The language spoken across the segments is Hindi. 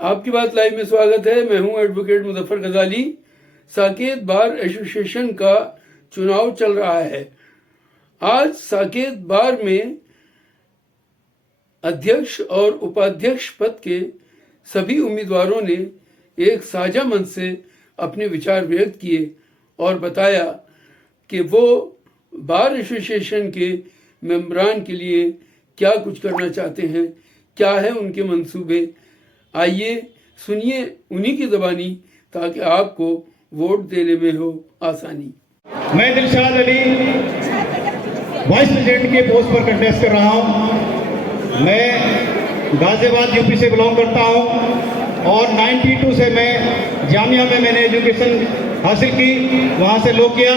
आपकी बात लाइव में स्वागत है। मैं हूं एडवोकेट मुजफ्फर गजाली। साकेत बार एसोसिएशन का चुनाव चल रहा है। आज साकेत बार में अध्यक्ष और उपाध्यक्ष पद के सभी उम्मीदवारों ने एक साझा मंच से अपने विचार व्यक्त किए और बताया कि वो बार एसोसिएशन के मेंबरान के लिए क्या कुछ करना चाहते हैं, क्या है उनके मंसूबे। आइए सुनिए उन्हीं की ज़बानी ताकि आपको वोट देने में हो आसानी। मैं दिलशाद अली वाइस प्रेसिडेंट के पोस्ट पर कंटेस्ट कर रहा हूं। मैं गाजियाबाद यूपी से बिलोंग करता हूं और 92 से मैं जामिया में मैंने एजुकेशन हासिल की, वहां से लॉ किया।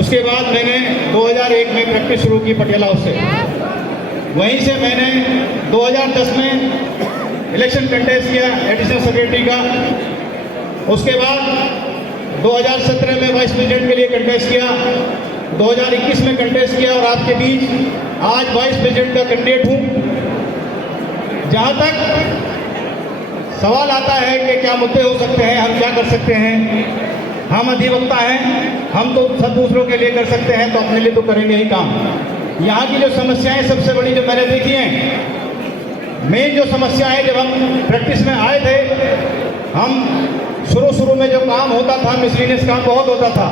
उसके बाद मैंने 2001 में प्रैक्टिस शुरू की पटियाला हाउस से। वहीं से मैंने 2010 में इलेक्शन कंटेस्ट किया एडिशनल सेक्रेटरी का। उसके बाद 2017 में वाइस प्रेसिडेंट के लिए कंटेस्ट किया, 2021 में कंटेस्ट किया और आपके बीच आज वाइस प्रेसिडेंट का कैंडिडेट हूं। जहां तक सवाल आता है कि क्या मुद्दे हो सकते हैं, हम क्या कर सकते हैं, हम अधिवक्ता हैं, हम तो सब दूसरों के लिए कर सकते हैं तो अपने लिए तो करेंगे ही काम। यहाँ की जो समस्याएं सबसे बड़ी जो मैंने देखी हैं, मेन जो समस्या है, जब हम प्रैक्टिस में आए थे, हम शुरू में जो काम होता था मिसलिनियस काम बहुत होता था।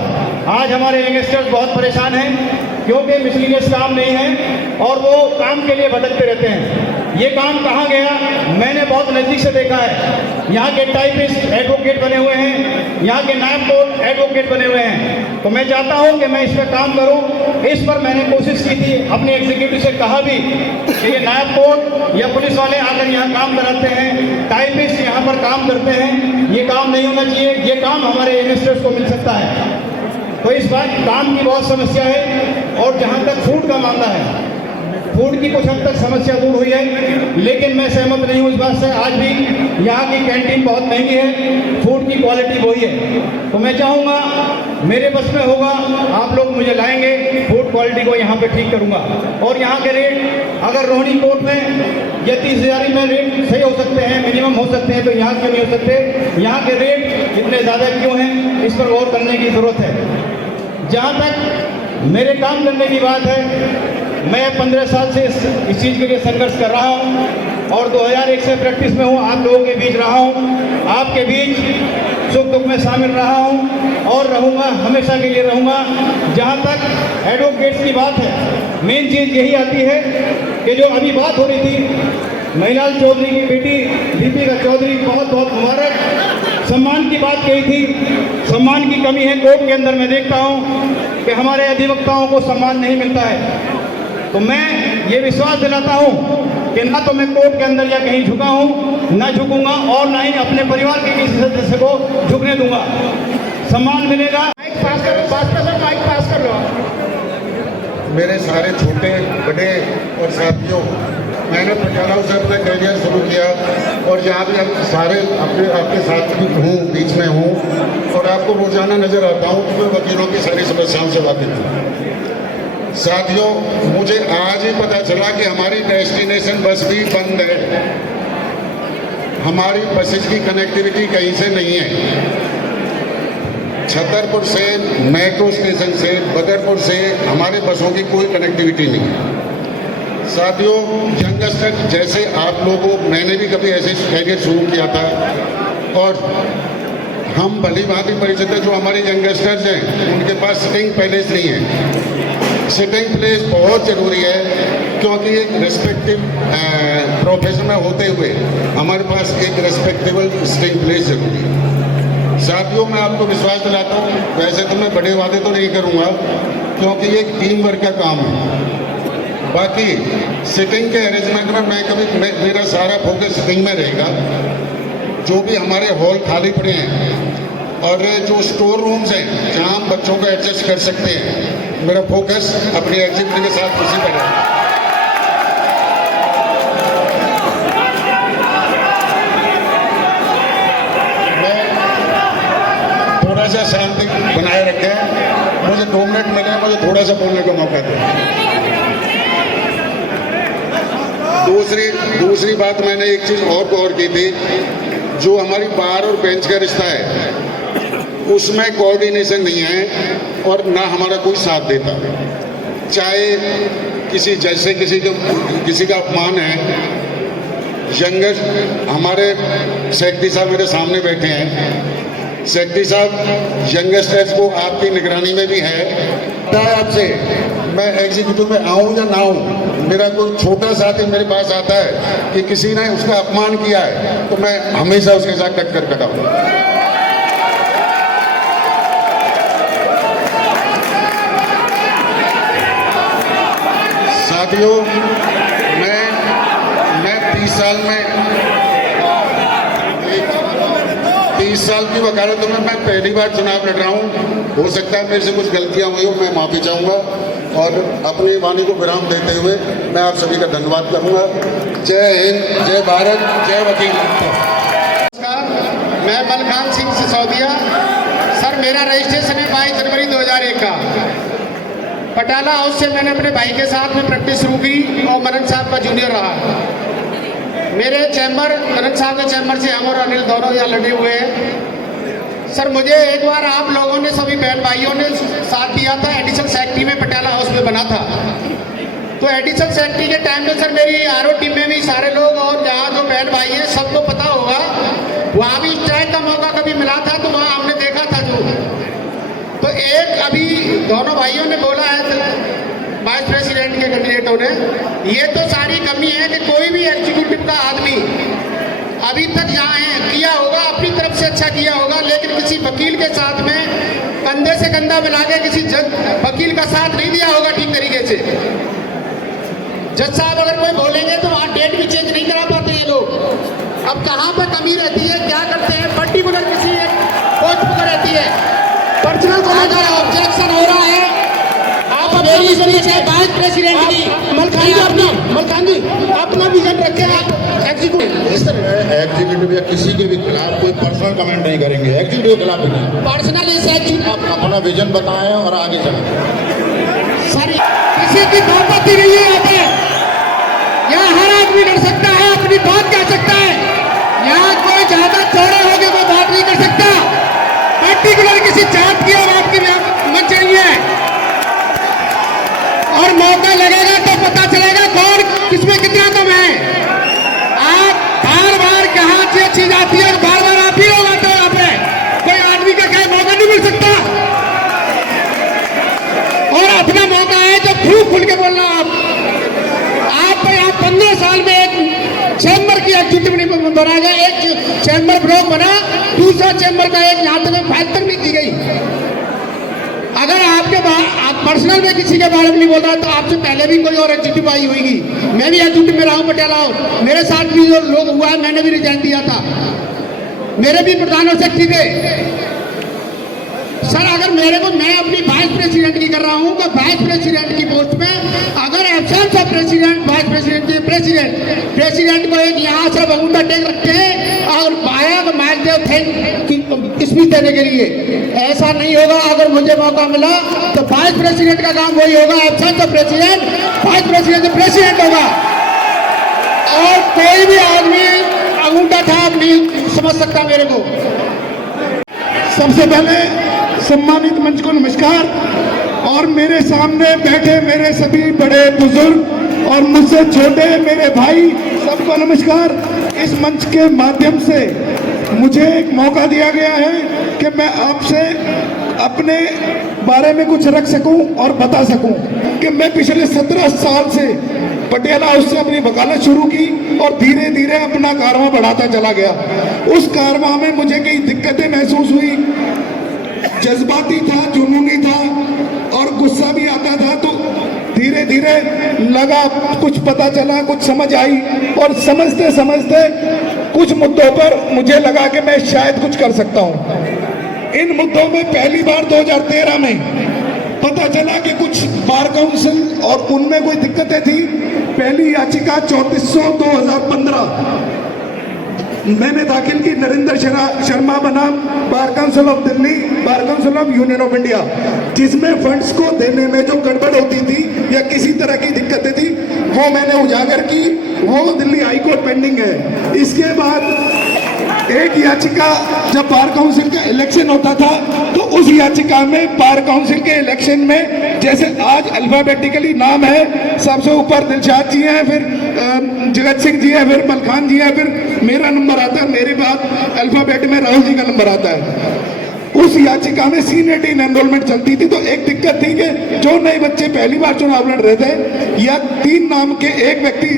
आज हमारे यंगस्टर्स बहुत परेशान हैं क्योंकि मिसलिनियस काम नहीं है और वो काम के लिए भटकते रहते हैं। ये काम कहाँ गया, मैंने बहुत नज़दीक से देखा है। यहाँ के टाइपिस्ट एडवोकेट बने हुए हैं, यहाँ के नायब कोर्ट एडवोकेट बने हुए हैं। तो मैं चाहता हूँ कि मैं इस पर काम करूँ। इस पर मैंने कोशिश की थी, अपने एग्जीक्यूटिव से कहा भी कि ये नायब कोर्ट या पुलिस वाले आकर यहाँ काम कराते हैं, टाइपिस्ट यहाँ पर काम करते हैं, ये काम नहीं होना चाहिए। ये काम हमारे यंगस्टर्स को मिल सकता है। तो इस बात काम की बहुत समस्या है। और जहाँ तक फूड का मामला है, फूड की कुछ हद तक समस्या दूर हुई है, लेकिन मैं सहमत नहीं हूँ इस बात से। आज भी यहाँ की कैंटीन बहुत महंगी है, फूड की क्वालिटी वही है। तो मैं चाहूँगा, मेरे बस में होगा, आप लोग मुझे लाएंगे, फूड क्वालिटी को यहाँ पे ठीक करूँगा। और यहाँ के रेट अगर रोहिणी कोर्ट में या 30,000 में रेट सही हो सकते हैं, मिनिमम हो सकते हैं, तो यहाँ क्यों नहीं हो सकते? यहाँ के रेट इतने ज़्यादा क्यों हैं, इस पर गौर करने की ज़रूरत है। जहाँ तक मेरे काम करने की बात है, मैं 15 साल से इस चीज़ के लिए संघर्ष कर रहा हूँ और 2001 से प्रैक्टिस में हूँ। आप लोगों के बीच रहा हूँ, आपके बीच सुख दुख में शामिल रहा हूँ और रहूँगा, हमेशा के लिए रहूँगा। जहाँ तक एडवोकेट्स की बात है, मेन चीज़ यही आती है कि जो अभी बात हो रही थी, महिलाल चौधरी की बेटी दीपिका चौधरी, बहुत बहुत मुबारक। सम्मान की बात कही थी, सम्मान की कमी है कोर्ट के अंदर। मैं देखता हूँ कि हमारे अधिवक्ताओं को सम्मान नहीं मिलता है। तो मैं ये विश्वास दिलाता हूँ कि ना तो मैं कोर्ट के अंदर या कहीं झुका हूँ, ना झुकूंगा और ना ही अपने परिवार के किसी सदस्य को झुकने दूंगा। सम्मान मिलेगा। माइक पास करो, माइक पास कर लो। मेरे सारे छोटे बड़े और साथियों, मैंने पटियाला से अपना करियर शुरू किया और यहाँ भी हम सारे आपके साथ भी हूँ, बीच में हूँ और आपको रोजाना नजर आता हूँ तो वकीलों की सारी समस्याओं से वाकिफ हूँ। साथियों, मुझे आज ही पता चला कि हमारी डेस्टिनेशन बस भी बंद है। हमारी बसेज की कनेक्टिविटी कहीं से नहीं है। छतरपुर से, मेट्रो स्टेशन से, बदरपुर से हमारे बसों की कोई कनेक्टिविटी नहीं है। साथियों, यंगस्टर जैसे आप लोगों, मैंने भी कभी ऐसे कैरियर शुरू किया था और हम भली भांति परिचित है। जो हमारे यंगस्टर्स हैं उनके पास सिटिंग पैलेस नहीं है। सिटिंग प्लेस बहुत ज़रूरी है क्योंकि एक रिस्पेक्टिव प्रोफेशन में होते हुए हमारे पास एक रिस्पेक्टेबल सिटिंग प्लेस जरूरी है। साथियों, मैं आपको विश्वास दिलाता हूँ, वैसे तो मैं बड़े वादे तो नहीं करूँगा क्योंकि ये एक टीम वर्क का काम है। बाकी सिटिंग के अरेंजमेंट में मेरा सारा फोकस सिटिंग में रहेगा। जो भी हमारे हॉल खाली पड़े हैं और जो स्टोर रूम्स हैं जहाँ हम बच्चों को एडजस्ट कर सकते हैं, मेरा फोकस अपने एग्जीक्यूटिव के साथ उसी पर है। मैं थोड़ा सा शांति बनाए रखें, मुझे 2 मिनट मिले, मुझे थोड़ा सा बोलने का मौका दें। दूसरी बात, मैंने एक चीज़ और गौर की थी जो हमारी बार और बेंच का रिश्ता है उसमें कोऑर्डिनेशन नहीं है और ना हमारा कोई साथ देता। चाहे किसी जैसे किसी का अपमान है, यंगेस्ट हमारे सेक्रेटरी साहब मेरे सामने बैठे हैं, सेक्रेटरी साहब यंगेस्ट को आपकी निगरानी में भी है। आपसे मैं एग्जीक्यूटिव में आऊं या ना आऊं, मेरा कोई छोटा साथी मेरे पास आता है कि किसी ने उसका अपमान किया है तो मैं हमेशा उसके साथ टक्कर कटाऊंगा। साथियों, मैं 30 साल में 30 साल की वकालत में मैं पहली बार चुनाव लड़ रहा हूँ। हो सकता है मेरे से कुछ गलतियाँ हुई हो, मैं माफ़ी चाहूँगा और अपनी वाणी को विराम देते हुए मैं आप सभी का धन्यवाद करूँगा। जय हिंद, जय भारत, जय वकील। नमस्कार, मैं मलखान सिंह सिसोदिया। सर, मेरा रजिस्ट्रेशन है 22 जनवरी 2001 का। पटियाला हाउस से मैंने अपने भाई के साथ में प्रैक्टिस शुरू की और मनन साहब का जूनियर रहा। मेरे चैम्बर, मनन साहब के चैम्बर से हम और अनिल दोनों यहाँ लड़े हुए हैं। सर, मुझे एक बार आप लोगों ने, सभी बहन भाइयों ने साथ दिया था, एडिशनल सेक्रेटरी में पटियाला हाउस में बना था। तो एडिशनल सेक्रेटरी के टाइम में सर मेरी आरओ टीम में भी सारे लोग और जहाँ जो बहन भाई हैं सबको पता होगा, वहाँ भी स्ट्राइक का मौका कभी मिला था तो वहाँ हमने देखा था। जो तो एक अभी दोनों भाइयों ने बोला है वाइस प्रेसिडेंट के कैंडिडेटों ने, ये तो सारी कमी है कि कोई भी एग्जीक्यूटिव का आदमी अभी तक यहाँ है किया होगा, अपनी तरफ से अच्छा किया होगा, लेकिन किसी वकील के साथ में कंधे से कंधा मिला के किसी वकील का साथ नहीं दिया होगा ठीक तरीके से। जज साहब अगर कोई बोलेंगे तो वहाँ डेट भी चेंज नहीं करा पाते हैं लोग। अब कहाँ पर कमी रहती है, क्या करते हैं, पर्टिकुलर किसी एक पोस्ट पर रहती है, पर्सनल को अगर ऑब्जेक्शन हो रहा है, आप मेरी स्पीच है वाइस प्रेसिडेंट की। मलखान जी अपना विजन रखें, आप एग्जीक्यूटिव या किसी के भी खिलाफ कोई पर्सनल कमेंट नहीं करेंगे, एग्जीक्यूटिव के खिलाफ नहीं, पर्सनल आप अपना विजन बताएं और आगे चलें। सर, किसी की संपत्ति नहीं है यहाँ पे, यहाँ हर आदमी लड़ सकता है, अपनी बात कह सकता है, यहाँ कोई ज्यादा चौड़े हो गए कोई बात नहीं कर सकता। पर्टिकुलर किसी जात की और आपकी मत चाहिए, और मौका लगेगा तो पता चलेगा कौन किसमें कितना कम है। आप बार बार कहाँ से चीज आती है, बार बार आप ही लोग आते हो यहाँ पे, कोई आदमी का कहीं मौका नहीं मिल सकता। और अपना मौका है तो खूब खुल के बोलना। आप यहाँ 15 साल में एक चैम्बर की एग्जीक्यूटिव नहीं बनाया गया, एक चैम्बर ब्लॉक बना, दूसरा चैम्बर का एक यहाँ तक फाइल तक नहीं दी गई। अगर आपके आप पर्सनल में किसी के बारे में नहीं बोल रहा तो आपसे पहले भी कोई और एग्जीक्यूटिव आई होगी। मैं भी एग्जीक्यूटिव में रहा हूँ पटियाला हूँ, मेरे साथ भी जो लोग हुआ है मैंने भी रिजाइन दिया था, मेरे भी प्रधान और सेक्रेटरी थे। सर, अगर मेरे को, मैं अपनी वाइस प्रेसिडेंट की कर रहा हूँ तो वाइस प्रेसिडेंट की पोस्ट में अगर absence of president, vice president president को एक यहाँ से अंगूठा टेक रखते हैं और बाया को मार दे स्पीच देने के लिए, ऐसा नहीं होगा। अगर मुझे मौका मिला तो वाइस प्रेसिडेंट का काम वही होगा, absence of president, vice president president होगा। और कोई भी आदमी अंगूठा छाप नहीं समझ सकता मेरे को। सबसे पहले सम्मानित मंच को नमस्कार, और मेरे सामने बैठे मेरे सभी बड़े बुजुर्ग और मुझसे छोटे मेरे भाई सबको नमस्कार। इस मंच के माध्यम से मुझे एक मौका दिया गया है कि मैं आपसे अपने बारे में कुछ रख सकूं और बता सकूं कि मैं पिछले 17 साल से पटियाला हाउस से अपनी वकालत शुरू की और धीरे धीरे अपना कारवां बढ़ाता चला गया। उस कारवां में मुझे कई दिक्कतें महसूस हुई, जज्बाती था, जुनूनी था और गुस्सा भी आता था। तो धीरे धीरे लगा, कुछ पता चला, कुछ समझ आई, और समझते समझते कुछ मुद्दों पर मुझे लगा कि मैं शायद कुछ कर सकता हूं। इन मुद्दों में पहली बार 2013 में पता चला कि कुछ बार काउंसिल और उनमें कोई दिक्कतें थी। पहली याचिका 3400/2015 मैंने दाखिल की, नरेंद्र शर्मा बनाम bar council of Delhi, bar council of union of India, जिसमें फंड्स को देने में जो गड़बड़ होती थी या किसी तरह की दिक्कतें थी वो मैंने उजागर की। वो दिल्ली हाई कोर्ट पेंडिंग है। इसके बाद एक याचिका जब बार काउंसिल का इलेक्शन होता था तो उस याचिका में बार काउंसिल के इलेक्शन में जैसे आज अल्फाबेटिकली नाम है, सबसे ऊपर दिलशाद जी हैं, फिर जगत सिंह जी हैं, फिर मलखान जी हैं, फिर मेरा नंबर आता है, मेरे बाद अल्फाबेट में राहुल जी का नंबर आता है। उस याचिका में सीनियरिटी इन एनरोलमेंट चलती थी, तो एक दिक्कत थी कि जो नए बच्चे पहली बार चुनाव लड़ रहे थे या 3 नाम के एक व्यक्ति,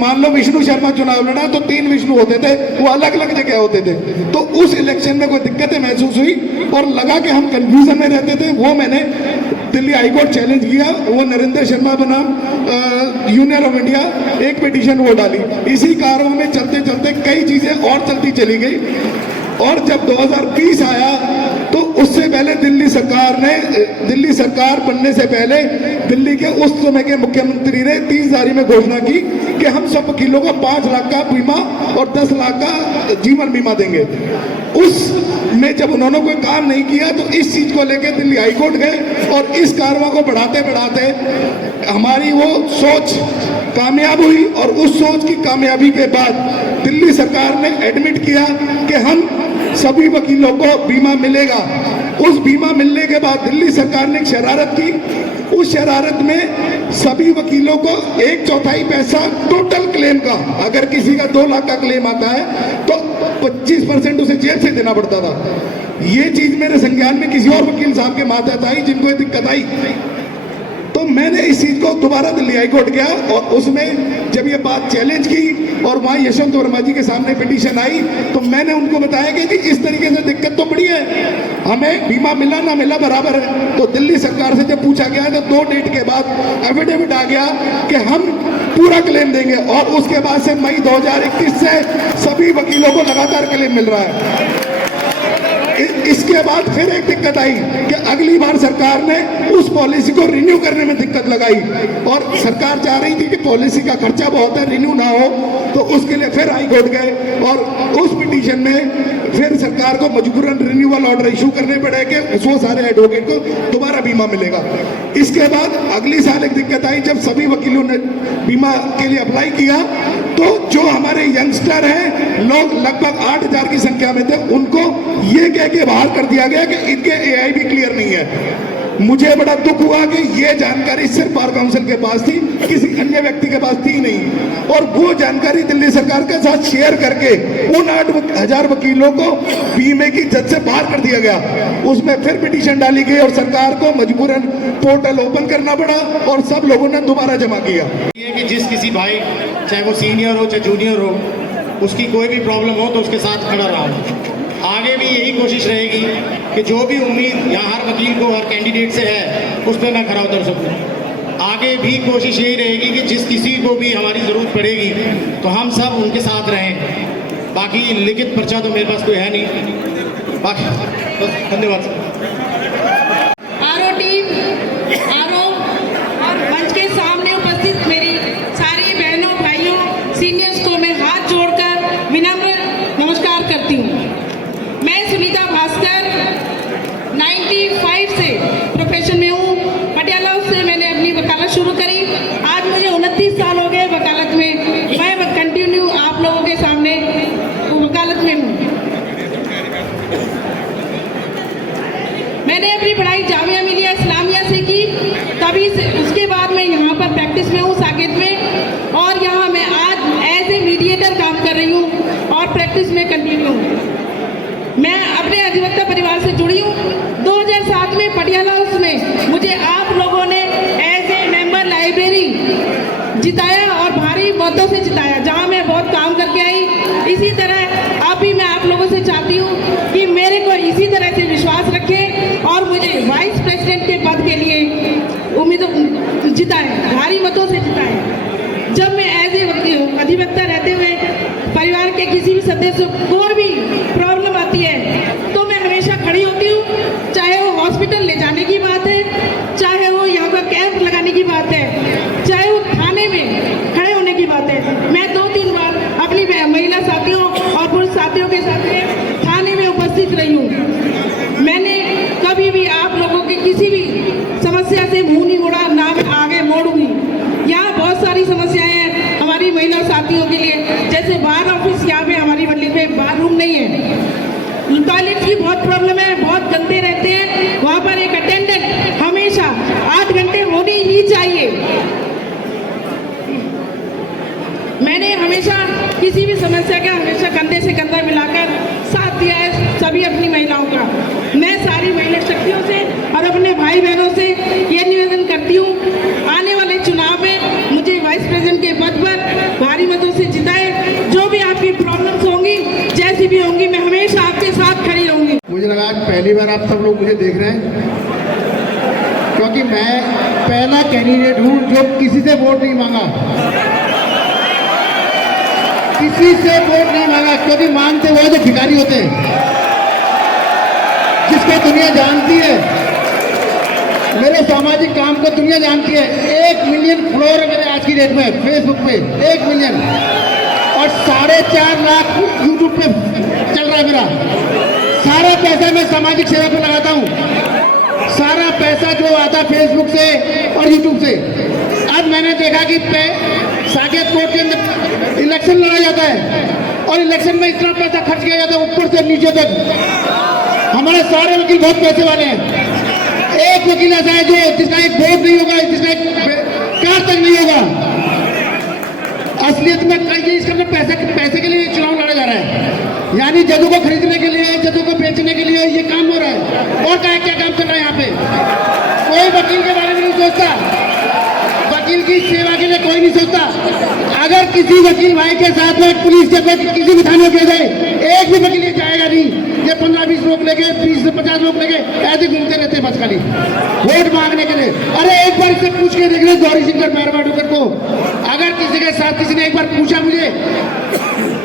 मान लो विष्णु शर्मा चुनाव लड़ा तो 3 विष्णु होते थे, वो अलग अलग जगह होते थे, तो उस इलेक्शन में कोई दिक्कतें महसूस हुई और लगा कि हम कंफ्यूजन में रहते थे। वो मैंने दिल्ली हाईकोर्ट चैलेंज किया, वो नरेंद्र शर्मा बनाम यूनियन ऑफ इंडिया एक पिटीशन वो डाली। इसी कारणों में चलते चलते कई चीजें और चलती चली गई और जब 2020 आया तो उससे पहले दिल्ली सरकार बनने से पहले दिल्ली के उस समय के मुख्यमंत्री ने 30 जनवरी में घोषणा की कि हम सब वकीलों को 5 लाख का बीमा और 10 लाख का जीवन बीमा देंगे। उसमें जब उन्होंने कोई काम नहीं किया तो इस चीज को लेकर दिल्ली हाईकोर्ट गए और इस कार्रवाई को बढ़ाते बढ़ाते हमारी वो सोच कामयाब हुई और उस सोच की कामयाबी के बाद दिल्ली सरकार ने एडमिट किया कि हम सभी वकीलों को बीमा मिलेगा। उस बीमा मिलने के बाद दिल्ली सरकार ने एक शरारत की, उस शरारत में सभी वकीलों को 1/4 पैसा टोटल क्लेम का, अगर किसी का 2 लाख का क्लेम आता है तो 25% उसे जेल से देना पड़ता था। ये चीज मेरे संज्ञान में किसी और वकील साहब के मातहत आई जिनको ये दिक्कत आई, तो मैंने इस चीज को दोबारा दिल्ली हाईकोर्ट गया और उसमें जब ये बात चैलेंज की और वहां यशवंत वर्मा जी के सामने पिटीशन आई तो मैंने उनको बताया कि इस तरीके से दिक्कत तो बड़ी है, हमें बीमा मिला ना मिला बराबर है। तो दिल्ली सरकार से जब पूछा गया तो 2 डेट के बाद एफिडेविट आ गया कि हम पूरा क्लेम देंगे और उसके बाद से मई 2021 से सभी वकीलों को लगातार क्लेम मिल रहा है। इसके बाद फिर एक दिक्कत आई कि अगली बार सरकार ने उस पॉलिसी को रिन्यू करने में दिक्कत लगाई और सरकार चाह रही थी कि पॉलिसी का खर्चा बहुत है, रिन्यू ना हो, तो उसके लिए फिर हाई कोर्ट गए और उस पिटीशन में फिर सरकार को मजबूरन रिन्यूअल ऑर्डर इशू करने पड़े कि वो सारे एडवोकेट को दोबारा बीमा मिलेगा। इसके बाद अगली साल एक दिक्कत आई जब सभी वकीलों ने बीमा के लिए अप्लाई किया तो जो हमारे यंगस्टर हैं, लोग लगभग 8,000 की संख्या में थे, उनको ये कह के बाहर कर दिया गया कि इनके एआई भी क्लियर नहीं है। मुझे बड़ा दुख हुआ कि ये जानकारी सिर्फ बार काउंसिल के पास थी, किसी अन्य व्यक्ति के पास थी नहीं, और वो जानकारी दिल्ली सरकार के साथ शेयर करके उन 8,000 वकीलों को बीमे की जद से बाहर कर दिया गया। उसमें फिर पिटीशन डाली गई और सरकार को मजबूरन पोर्टल ओपन करना पड़ा और सब लोगों ने दोबारा जमा किया। ये कि जिस किसी भाई, चाहे वो सीनियर हो चाहे जूनियर हो, उसकी कोई भी प्रॉब्लम हो तो उसके साथ खड़ा रहा हूँ। आगे भी यही कोशिश रहेगी कि जो भी उम्मीद यहाँ हर वकील को हर कैंडिडेट से है उस पर मैं खरा उतर सकूँ। आगे भी कोशिश यही रहेगी कि जिस किसी को भी हमारी ज़रूरत पड़ेगी तो हम सब उनके साथ रहें। बाकी लिखित पर्चा तो मेरे पास कोई है नहीं। बाकी बस धन्यवाद। आरओ टीम, आरओ और मंच के सामने उपस्थित मेरी सारी बहनों भाइयों सीनियर्स को मैं हाथ जोड़कर विनम्र नमस्कार करती हूँ। मैं सुनीता भास्कर 95 से प्रोफेशन में हूँ। पटियाला से मैंने अपनी वकालत शुरू करी। आज मुझे 29 साल हो गए वकालत में। मैं कंटिन्यू आप लोगों के सामने वकालत में हूँ। मैंने अपनी पढ़ाई जामिया मिलिया इस्लामिया से की, तभी से उसके बाद मैं यहाँ पर प्रैक्टिस में हूँ साकेत में, और यहाँ मैं आज एज ए मीडिएटर काम कर रही हूँ और प्रैक्टिस में कंटिन्यू हूँ। मैं अपने अधिवक्ता परिवार से जुड़ी हूँ। 2007 में पटियाला हाउस में मुझे आप लोगों ने एज ए मेंबर लाइब्रेरी जिताया और भारी मतों से जिताया, जहाँ मैं बहुत काम करके आई। इसी तरह अब भी मैं आप लोगों से चाहती हूँ कि मेरे को इसी तरह से विश्वास रखें और मुझे वाइस प्रेसिडेंट के पद के लिए उम्मीद जिताएं, भारी मतों से जिताएं। जब मैं एज ए अधिवक्ता रहते हुए परिवार के किसी भी सदस्य को भी प्रॉब्लम आती है तो मैं हमेशा खड़ी होती हूँ, चाहे वो हॉस्पिटल ले जाने की बात है, चाहे वो यहाँ पर कैंप लगाने की बात है, चाहे वो थाने में खड़े होने की बात है। मैं 2-3 बार अपनी महिला साथियों और पुरुष साथियों के साथ थाने में उपस्थित रही हूँ। मैंने कभी भी आप लोगों की किसी भी समस्या से मुंह नहीं मोड़ा, ना मैं आगे मोड़ूंगी। यहाँ बहुत सारी समस्याएं हैं हमारी महिला साथियों के लिए, जैसे बार ऑफिस यहाँ पे हमारी मंडी में बार रूम प्रॉब्लम है, बहुत गंदे रहते हैं। वहाँ पर एक अटेंडेंट हमेशा 8 घंटे होनी ही चाहिए। मैंने हमेशा किसी भी समस्या का हमेशा कंधे से कंधा मिलाकर साथ दिया है सभी अपनी महिलाओं का। मैं सारी महिला शक्तियों से और अपने भाई बहनों से ये निवेदन करती हूँ, आने वाले चुनाव में मुझे वाइस प्रेसिडेंट के पद पर भारी मतों से जिताए। जो भी आपकी प्रॉब्लम्स होंगी, जैसी भी होंगी, मैं हमेशा आपके साथ खड़ी रहूंगी। मुझे लगा आज पहली बार आप सब लोग मुझे देख रहे हैं, क्योंकि मैं पहला कैंडिडेट हूँ जो किसी से वोट नहीं मांगा, किसी से वोट नहीं मांगा, क्योंकि मांगते वो जो भिखारी होते हैं, जिसको दुनिया जानती है, मेरे सामाजिक काम को दुनिया जानती है। 1 मिलियन फॉलोअर है मेरे आज की डेट में फेसबुक पे, 1 मिलियन, और 4.5 लाख यूट्यूब पे चल रहा है मेरा। सारा पैसा मैं सामाजिक सेवा पे लगाता हूँ, सारा पैसा जो आता फेसबुक से और यूट्यूब से। अब मैंने देखा कि साकेत कोर्ट के अंदर इलेक्शन लड़ा जाता है और इलेक्शन में इतना पैसा खर्च किया जाता है ऊपर से नीचे तक। हमारे सारे वकील बहुत पैसे वाले हैं। एक वकील ऐसा है जो जिसका एक वोट नहीं होगा, जिसका एक कार तक नहीं होगा। असलियत में कई इसके अंदर पैसे के लिए चुनाव लड़ा जा रहा है, यानी जजों को खरीदने के लिए, जजों को बेचने के लिए ये काम हो रहा है। और क्या काम चल रहा है यहाँ पे? कोई वकील के बारे में नहीं सोचता, वकील की सेवा के लिए कोई नहीं सोचता। अगर किसी वकील भाई के साथ में पुलिस के किसी भी थाने पे गए, एक भी वकील ये जाएगा नहीं। ये 15-20 लोग लेके, 20 से 50 लोग लेके ऐसे घूमते रहते हैं बस खाली वोट मांगने के लिए। अरे एक बार इससे पूछ के देख रहे गौरी शंकर बैरवाडकर को, अगर किसी के साथ किसी ने एक बार पूछा मुझे,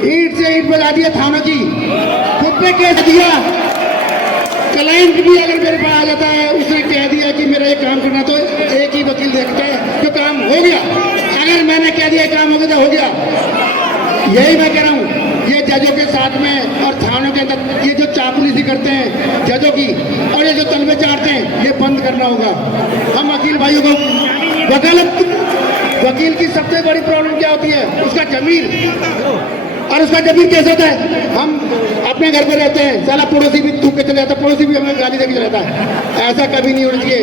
ईंट से ईंट बजा दिया थानों की, खुद पे केस दिया। क्लाइंट भी अगर मेरे पास आ जाता है, उसने कह दिया कि मेरा ये काम करना, तो एक ही वकील देखता है तो काम हो गया। अगर मैंने कह दिया काम हो गया तो हो गया। यही मैं कह रहा हूँ, ये जजों के साथ में और थानों के अंदर ये जो चापलूसी करते हैं जजों की, और ये जो तलबे चाटते हैं, ये बंद करना होगा। हम वकील भाइयों को वकील की सबसे बड़ी प्रॉब्लम क्या होती है? उसका जमीर, और उसका जमीर कैसे होता है? हम अपने घर पे रहते हैं, साला पड़ोसी भी थूक के चले जाता है, पड़ोसी भी हमें गाली देके चला जाता है। ऐसा कभी नहीं होना चाहिए।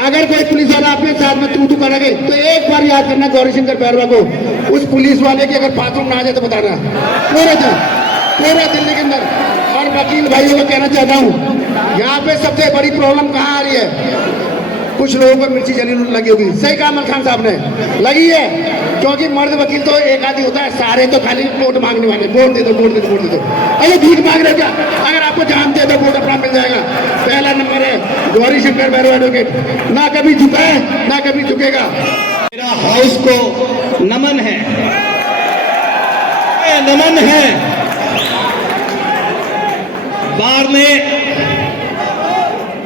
अगर कोई पुलिस वाला अपने साथ में तू कर लगे तो एक बार याद करना गौरी शंकर बैरवा को, उस पुलिस वाले के अगर बाथरूम ना आ जाए तो बताना पूरे दिल्ली के अंदर। और वकील भाइयों को कहना चाहता हूँ, यहाँ पे सबसे बड़ी प्रॉब्लम कहाँ आ रही है? कुछ लोगों को मिर्ची जली लगी होगी, सही कहा मलखान साहब ने, लगी है। क्योंकि मर्द वकील तो एक आदि होता है, सारे तो खाली वोट मांगने वाले, वोट दे दो वोट दे दो वोट दे दो। अरे भीख मांग रहे क्या? अगर आपको जानते हैं तो वोट अपना मिल जाएगा। पहला नंबर है गौरी शंकर बैरवा एडवोकेट, ना कभी झुका है ना कभी झुकेगा। मेरा हाउस को नमन है, नमन है।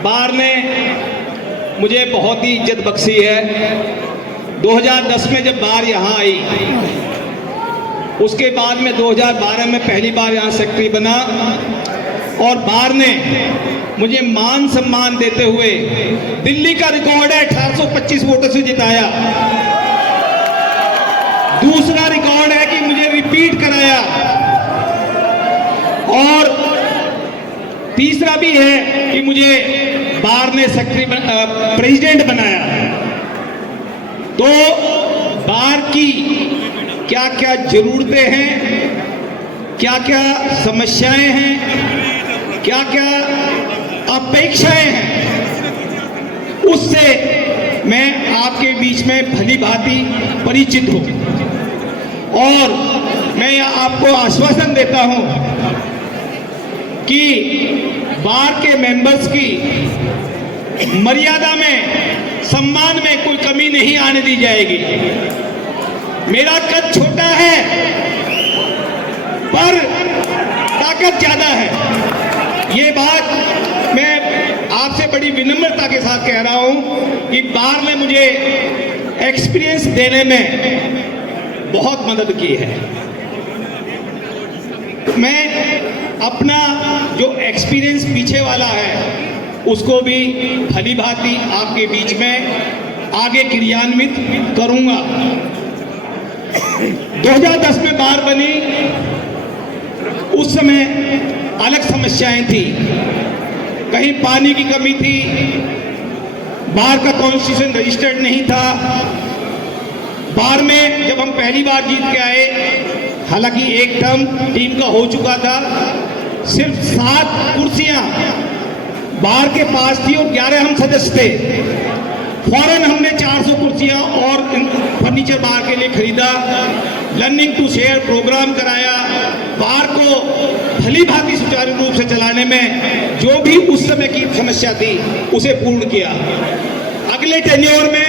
बार ने मुझे बहुत ही इज्जत बख्शी है। 2010 में जब बार यहाँ आई, उसके बाद में 2012 में पहली बार यहाँ सेक्रेटरी बना, और बार ने मुझे मान सम्मान देते हुए, दिल्ली का रिकॉर्ड है 1825 वोटों से जिताया। दूसरा रिकॉर्ड है कि मुझे रिपीट कराया, और तीसरा भी है कि मुझे बार ने प्रेसिडेंट बनाया। तो बार की क्या क्या जरूरतें हैं, क्या क्या समस्याएं हैं, क्या क्या अपेक्षाएं हैं, उससे मैं आपके बीच में भली भांति परिचित हूं। और मैं आपको आश्वासन देता हूं कि बार के मेंबर्स की मर्यादा में, सम्मान में कोई कमी नहीं आने दी जाएगी। मेरा कद छोटा है पर ताकत ज्यादा है। ये बात मैं आपसे बड़ी विनम्रता के साथ कह रहा हूं कि बार ने मुझे एक्सपीरियंस देने में बहुत मदद की है। मैं अपना जो एक्सपीरियंस पीछे वाला है उसको भी भली भांति आपके बीच में आगे क्रियान्वित करूंगा। 2010 में बार बनी, उस समय अलग समस्याएं थी। कहीं पानी की कमी थी, बार का कॉन्स्टिट्यूशन रजिस्टर्ड नहीं था। बार में जब हम पहली बार जीत के आए, हालांकि एक टर्म टीम का हो चुका था, सिर्फ 7 कुर्सियां बार के पास थी और 11 हम सदस्य थे। फौरन हमने 400 कुर्सियां और फर्नीचर बार के लिए खरीदा, लर्निंग टू शेयर प्रोग्राम कराया, बार को भली भांति सुचारू रूप से चलाने में जो भी उस समय की समस्या थी उसे पूर्ण किया। अगले टेन्योर में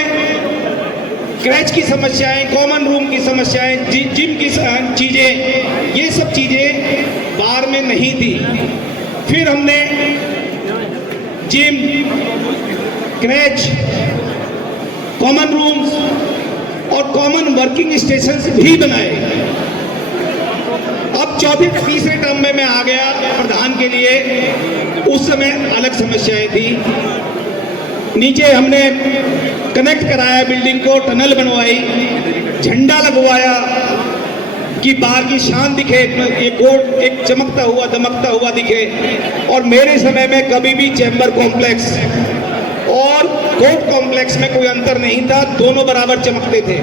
क्रैच की समस्याएं, कॉमन रूम की समस्याएं, जिम की चीजें, ये सब चीजें बार में नहीं थी। फिर हमने जिम, क्रैच, कॉमन रूम्स और कॉमन वर्किंग स्टेशंस भी बनाए। अब तीसरे टर्म में मैं आ गया प्रधान के लिए। उस समय अलग समस्याएं थी। नीचे हमने कनेक्ट कराया बिल्डिंग को, टनल बनवाई, झंडा लगवाया कि बाहर की शान दिखे, ये कोर्ट एक चमकता हुआ दमकता हुआ दिखे। और मेरे समय में कभी भी चैम्बर कॉम्प्लेक्स और कोर्ट कॉम्प्लेक्स में कोई अंतर नहीं था, दोनों बराबर चमकते थे।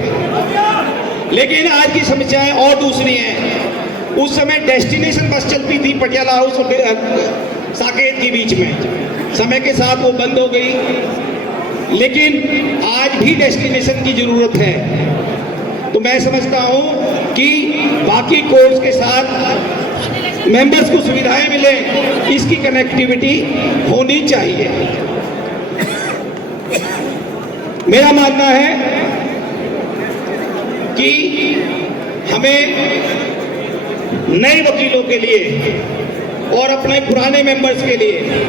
लेकिन आज की समस्याएं और दूसरी हैं। उस समय डेस्टिनेशन बस चलती थी पटियाला हाउस और साकेत के बीच में, समय के साथ वो बंद हो गई। लेकिन आज भी डेस्टिनेशन की जरूरत है। तो मैं समझता हूं कि बाकी कोर्स के साथ मेंबर्स को सुविधाएं मिले, इसकी कनेक्टिविटी होनी चाहिए। मेरा मानना है कि हमें नए वकीलों के लिए और अपने पुराने मेंबर्स के लिए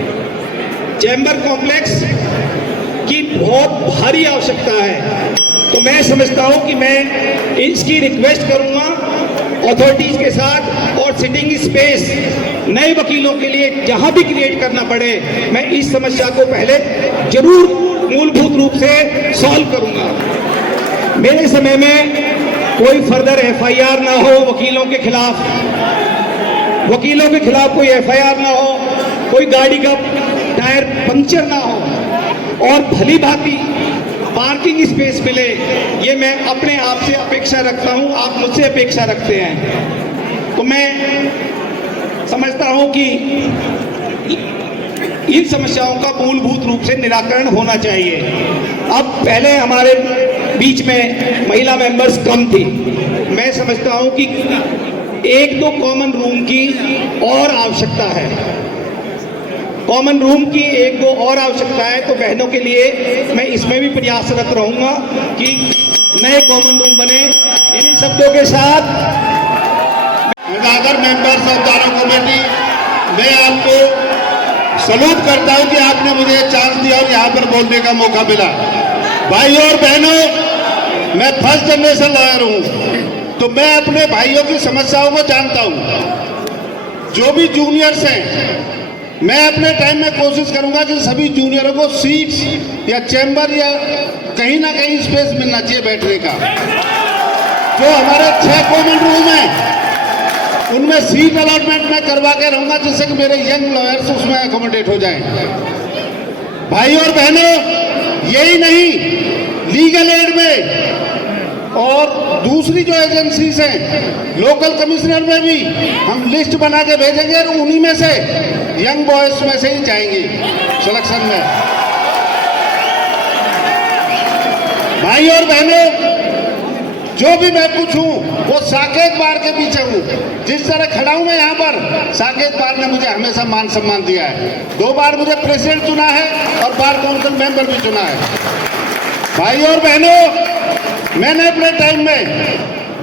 चैम्बर कॉम्प्लेक्स की बहुत भारी आवश्यकता है। तो मैं समझता हूं कि मैं इसकी रिक्वेस्ट करूंगा अथॉरिटीज के साथ, और सिटिंग स्पेस नए वकीलों के लिए जहां भी क्रिएट करना पड़े, मैं इस समस्या को पहले जरूर मूलभूत रूप से सॉल्व करूंगा। मेरे समय में कोई फर्दर एफआईआर ना हो वकीलों के खिलाफ, वकीलों के खिलाफ कोई एफआईआर ना हो, कोई गाड़ी का टायर पंक्चर ना हो, और भली भांति पार्किंग स्पेस मिले। ये मैं अपने आप से अपेक्षा रखता हूं, आप मुझसे अपेक्षा रखते हैं। तो मैं समझता हूं कि इन समस्याओं का मूलभूत रूप से निराकरण होना चाहिए। अब पहले हमारे बीच में महिला मेंबर्स कम थी, मैं समझता हूं कि 1-2 कॉमन रूम की और आवश्यकता है। कॉमन रूम की 1-2 और आवश्यकता है। तो बहनों के लिए मैं इसमें भी प्रयासरत रहूंगा कि नए कॉमन रूम बने। इन्हीं शब्दों के साथ other members of Dara committee, मैं आपको सलूट करता हूं कि आपने मुझे चांस दिया और यहाँ पर बोलने का मौका मिला। भाइयों और बहनों, मैं फर्स्ट जनरेशन लॉयर हूं, तो मैं अपने भाइयों की समस्याओं को जानता हूं। जो भी जूनियर्स हैं, मैं अपने टाइम में कोशिश करूंगा कि सभी जूनियरों को सीट्स या चैम्बर या कहीं ना कहीं स्पेस मिलना चाहिए बैठने का। जो हमारे 6 कॉमन रूम हैं, उनमें सीट अलॉटमेंट मैं करवा के रहूंगा, जिससे कि मेरे यंग लॉयर्स उसमें अकोमोडेट हो जाएं। भाइयों और बहनों, यही नहीं, लीगल एड में और दूसरी जो एजेंसीज हैं, लोकल कमिश्नर में भी हम लिस्ट बना के भेजेंगे और उन्हीं में से यंग बॉयज में से ही जाएंगे सिलेक्शन में। भाइयों और बहनों, जो भी मैं कुछ हूँ वो साकेत बार के पीछे हूँ। जिस तरह खड़ा हूँ मैं यहाँ पर, साकेत बार ने मुझे हमेशा मान सम्मान दिया है। 2 बार मुझे प्रेसिडेंट चुना है और बार काउंसिल मेंबर भी चुना है। भाइयों और बहनों, मैंने अपने टाइम में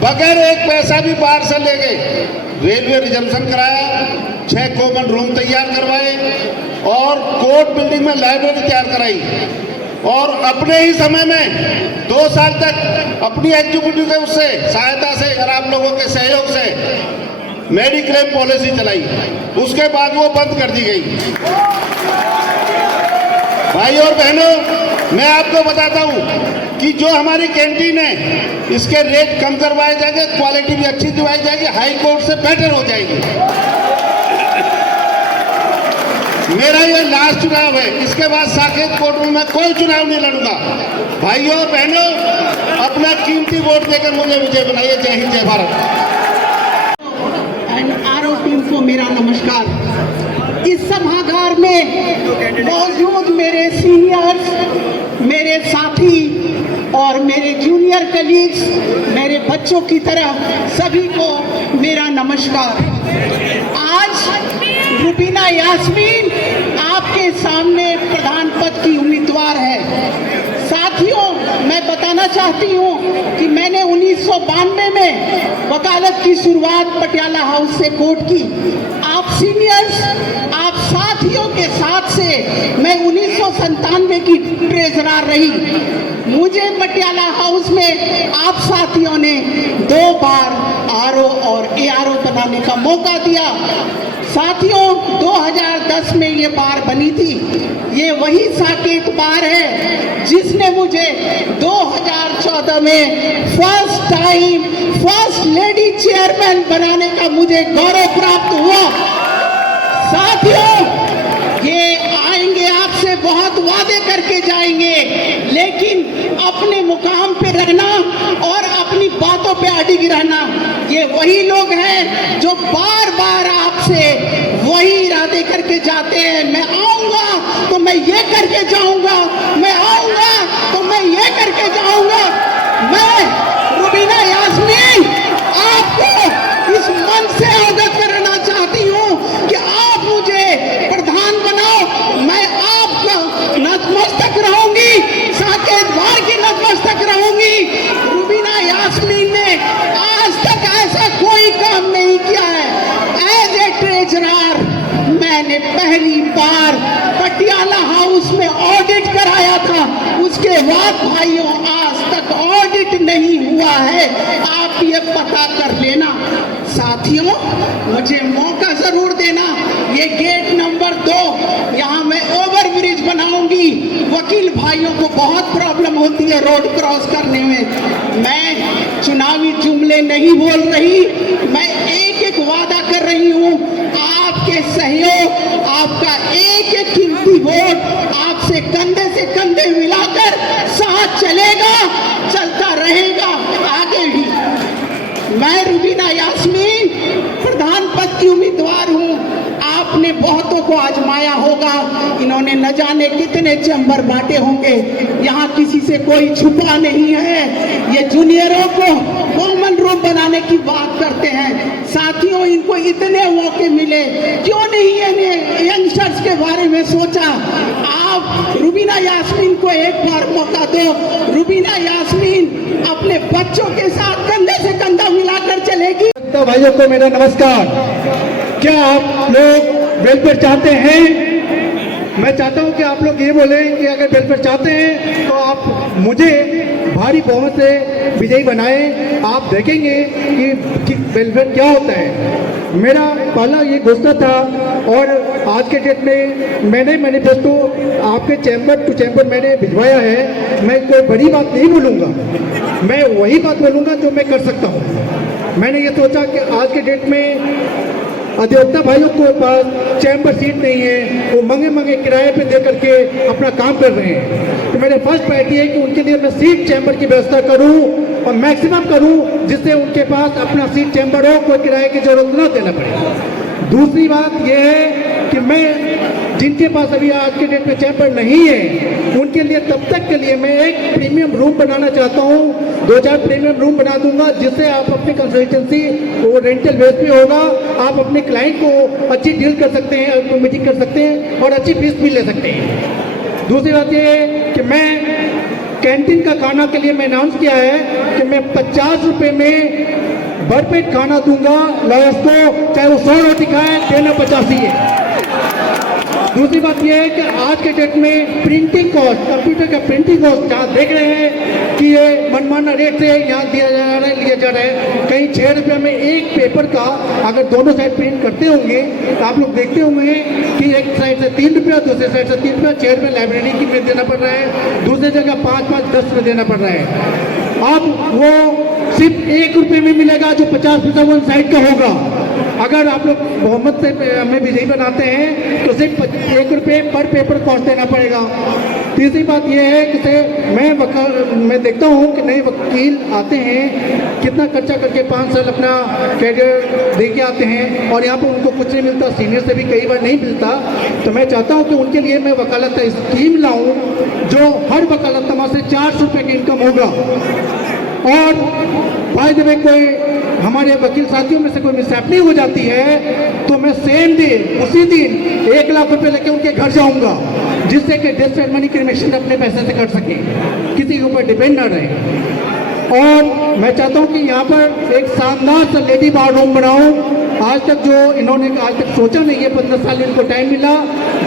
बगैर एक पैसा भी बाहर से ले गए रेलवे रिजर्वेशन कराया, 6 कॉमन रूम तैयार करवाए और कोर्ट बिल्डिंग में लाइब्रेरी तैयार कराई। और अपने ही समय में 2 साल तक अपनी एग्जीक्यूटिव के उससे सहायता से और आप लोगों के सहयोग से मेडिक्लेम पॉलिसी चलाई। उसके बाद वो बंद कर दी गई। भाइयों और बहनों, मैं आपको बताता हूँ कि जो हमारी कैंटीन है, इसके रेट कम करवाए जाएंगे, क्वालिटी भी अच्छी दिवाई जाएगी, हाई कोर्ट से बेटर हो जाएगी। मेरा ये लास्ट चुनाव है, इसके बाद साकेत कोर्ट में मैं कोई चुनाव नहीं लड़ूंगा। भाइयों और बहनों, अपना कीमती वोट देकर मुझे विजय बनाइए। जय हिंद, जय भारत। एंड आरओ टीम को मेरा नमस्कार। इस सभागार में मौजूद मेरे सीनियर्स, मेरे साथी और मेरे जूनियर कलीग्स, मेरे बच्चों की तरह सभी को मेरा नमस्कार। आज रुबीना यास्मीन आपके सामने प्रधान पद की उम्मीदवार है। साथियों, मैं बताना चाहती हूँ कि मैंने 1992 में वकालत की शुरुआत पटियाला हाउस से कोर्ट की। आप सीनियर्स, आप साथियों के साथ से मैं 1997 की ट्रेजरर रही। मुझे पटियाला हाउस में आप साथियों ने 2 बार आरओ और एआरओ बनाने का मौका दिया। साथियों, 2010 में ये बार बनी थी। ये वही साकेत बार है जिसने मुझे 2014 में first time first lady chairman बनाने का मुझे गौरव प्राप्त हुआ। साथियों, ये आएंगे, आपसे बहुत वादे करके जाएंगे, लेकिन अपने मुकाम पे रहना और अपनी बातों पे अडिग रहना, ये वही लोग हैं जो बार बार आपसे वही इरादे करके जाते हैं। मैं आऊंगा तो मैं ये करके जाऊंगा, मैं आऊंगा तो मैं ये करके जाऊंगा। मैं रुबीना यास्मीन आपको इस मन से अवगत करना चाहती हूँ कि आप मुझे प्रधान बनाओ, मैं आपका नतमस्तक रहूंगी, साकेत बार की नतमस्तक रहूंगी। रुबीना यास्मीन ने आज तक ऐसा कोई काम नहीं किया है। एज ए ट्रेजरर मैंने पहली बार पटियाला हाउस में ऑडिट कराया था, उसके बाद भाइयों आज तक ऑडिट नहीं हुआ है। आप ये पता कर लेना। साथियों, मुझे मौका जरूर देना। ये गेट नंबर 2, यहाँ मैं ओवर ब्रिज बनाऊंगी। वकील भाइयों को बहुत प्रॉब्लम होती है रोड क्रॉस करने में। मैं चुनावी जुमले नहीं बोल रही, मैं एक एक वादा कर रही हूँ। आपके सहयोग, आपका एक एक कीमती वोट आपसे कंधे से कंधे मिलाकर साथ चलेगा, चलता रहेगा आगे भी। मैं रुबीना यास्मीन प्रधान पद की उम्मीदवार हूँ। आपने बहुतों को आजमाया होगा, इन्होंने न जाने कितने चैम्बर बांटे होंगे। यहाँ किसी से कोई छुपा नहीं है। ये जूनियरों को कॉमन रूम बनाने की बात करते हैं। साथियों, इनको इतने मौके मिले, क्यों नहीं इन्हें यंगस्टर्स के बारे में सोचा? आप रुबीना यास्मीन को एक बार मौका दो। रुबीना यास्मीन अपने बच्चों के साथ कंधे से कंधा मिलाकर चलेगी। तो भाइयों को मेरा नमस्कार। क्या आप लोग वेलफेयर चाहते हैं? मैं चाहता हूं कि आप लोग ये बोलें कि अगर वेलफेयर चाहते हैं तो आप मुझे भारी बहुमत से विजयी बनाएं। आप देखेंगे कि वेलफेयर क्या होता है। मेरा पहला ये घोषणा था और आज के डेट में मैंने मैनिफेस्टो आपके चैम्बर टू चैम्बर मैंने भिजवाया है। मैं कोई बड़ी बात नहीं बोलूँगा, मैं वही बात बोलूँगा जो मैं कर सकता हूँ। मैंने ये सोचा कि आज के डेट में अधिवक्ता भाइयों के पास चैम्बर सीट नहीं है, वो मंगे किराए पे दे करके अपना काम कर रहे हैं। तो मेरे फर्स्ट प्रायोरिटी है कि उनके लिए मैं सीट चैम्बर की व्यवस्था करूं और मैक्सिमम करूं, जिससे उनके पास अपना सीट चैम्बर हो, कोई किराए की जरूरत ना देना पड़े। दूसरी बात यह है कि मैं जिनके पास अभी आज के डेट में चैम्बर नहीं है, उनके लिए तब तक के लिए मैं एक प्रीमियम रूम बनाना चाहता हूँ। 2-4 प्रीमियम रूम बना दूंगा, जिससे आप अपनी कंसल्टेंसी वो रेंटल बेस पे होगा। आप अपने क्लाइंट को अच्छी डील कर सकते हैं, मीटिंग कर सकते हैं और अच्छी फीस भी ले सकते हैं। दूसरी बात ये है कि मैं कैंटीन का खाना के लिए मैं अनाउंस किया है कि मैं 50 रुपये में भरपेट खाना दूंगा लॉयर्स को, चाहे वो 100 रोटी खाएं, देना 50 ही है। दूसरी बात यह है कि आज के डेट में प्रिंटिंग कॉस्ट, कंप्यूटर का प्रिंटिंग कॉस्ट जहाँ देख रहे हैं कि ये मनमाना रेट से यहाँ दिया जा रहा है, लिया जा रहा है। कहीं 6 रुपये में एक पेपर का अगर दोनों साइड प्रिंट करते होंगे तो आप लोग देखते होंगे कि एक साइड से 3 रुपया, दूसरे साइड से 3 रुपया, 6 रुपये लाइब्रेरी की फीस देना पड़ रहा है, दूसरी जगह 5-5-10 रुपये देना पड़ रहा है। अब वो सिर्फ 1 रुपये में मिलेगा जो 50 पैसा वन साइड का होगा। अगर आप लोग बहुमत से हमें विजयी बनाते हैं तो सिर्फ 1 रुपये पर पेपर कॉस्ट देना पड़ेगा। तीसरी बात यह है कि मैं देखता हूँ कि नए वकील आते हैं, कितना खर्चा करके 5 साल अपना कैरियर दे के आते हैं और यहाँ पर उनको कुछ नहीं मिलता, सीनियर से भी कई बार नहीं मिलता। तो मैं चाहता हूँ कि उनके लिए मैं वकालत स्कीम लाऊँ जो हर वकालतनामा से 400 रुपये की इनकम होगा। और बाय द वे कोई हमारे वकील साथियों में से कोई मिसहैपनिंग हो जाती है तो मैं सेम डे उसी दिन 1 लाख रुपए लेके उनके घर जाऊंगा, जिससे कि डेथ सेरेमनी क्रिमेशन अपने पैसे से कर सके, किसी के ऊपर डिपेंड ना रहे। और मैं चाहता हूं कि यहाँ पर एक शानदार सा लेडी बार रूम बनाऊं। आज तक जो इन्होंने आज तक सोचा नहीं है, 15 साल इनको टाइम मिला।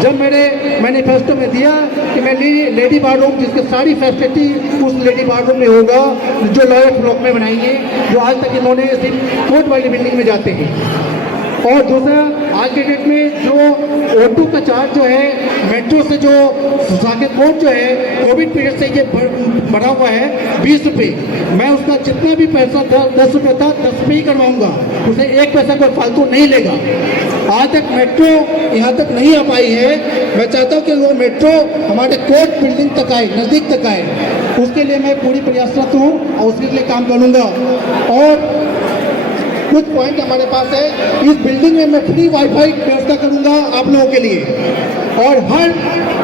जब मेरे मैनिफेस्टो में दिया कि मैं लेडी बार रूम जिसकी सारी फैसिलिटी उस लेडी बार रूम में होगा जो लॉयर ब्लॉक में बनाएंगे, जो आज तक इन्होंने सिर्फ कोर्ट वाली बिल्डिंग में जाते हैं। और दूसरा, आज के डेट में जो ऑटो का चार्ज जो है मेट्रो से जो साकेत कोर्ट जो है कोविड पीरियड से ये बढ़ा हुआ है 20 रुपये, मैं उसका जितना भी पैसा 10 रुपये था 10 रुपये ही करवाऊंगा, उसे 1 पैसा कोई फालतू नहीं लेगा। आज तक मेट्रो यहाँ तक नहीं आ पाई है। मैं चाहता हूँ कि वो मेट्रो हमारे कोर्ट बिल्डिंग तक आए, नज़दीक तक आए, उसके लिए मैं पूरी प्रयासरत हूँ और उसके लिए काम करूँगा। और कुछ पॉइंट हमारे पास है, इस बिल्डिंग में मैं फ्री वाईफाई व्यवस्था करूंगा आप लोगों के लिए, और हर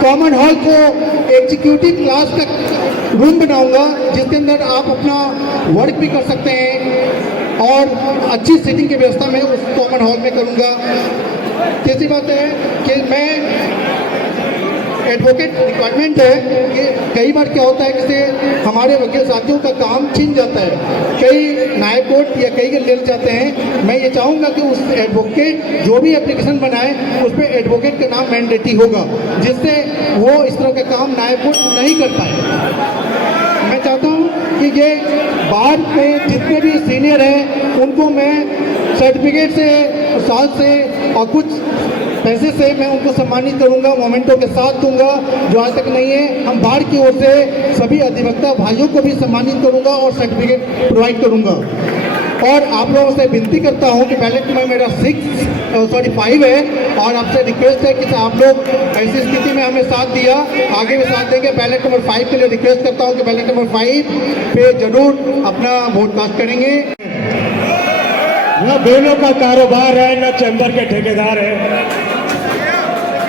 कॉमन हॉल को एग्जीक्यूटिव क्लास का रूम बनाऊंगा जिसके अंदर आप अपना वर्क भी कर सकते हैं और अच्छी सीटिंग की व्यवस्था मैं उस कॉमन हॉल में करूंगा। तीसरी बात है कि मैं एडवोकेट रिक्वायरमेंट है कि कई बार क्या होता है कि हमारे वकील साथियों का काम छिन जाता है, कई नायब कोर्ट या कई ले जाते हैं। मैं ये चाहूँगा कि उस एडवोकेट जो भी एप्लीकेशन बनाए उस पर एडवोकेट का नाम मैंडेटरी होगा, जिससे वो इस तरह का काम नायब कोर्ट नहीं कर पाए। मैं चाहता हूँ कि ये बार में जितने भी सीनियर हैं उनको मैं सर्टिफिकेट से, साल से और कुछ पैसे से मैं उनको सम्मानित करूंगा, मोमेंटों के साथ दूंगा जो आज तक नहीं है। हम बाढ़ की ओर से सभी अधिवक्ता भाइयों को भी सम्मानित करूंगा और सर्टिफिकेट प्रोवाइड करूंगा। और आप लोगों से विनती करता हूं कि बैलेट में मेरा 5 है और आपसे रिक्वेस्ट है कि आप लोग ऐसी स्थिति में हमें साथ दिया, आगे भी साथ देंगे। बैलेट नंबर 5 के लिए रिक्वेस्ट करता हूँ कि बैलेट नंबर 5 पे जरूर अपना वोट कास्ट करेंगे। न बेलों का कारोबार है, न चैम्बर के ठेकेदार है।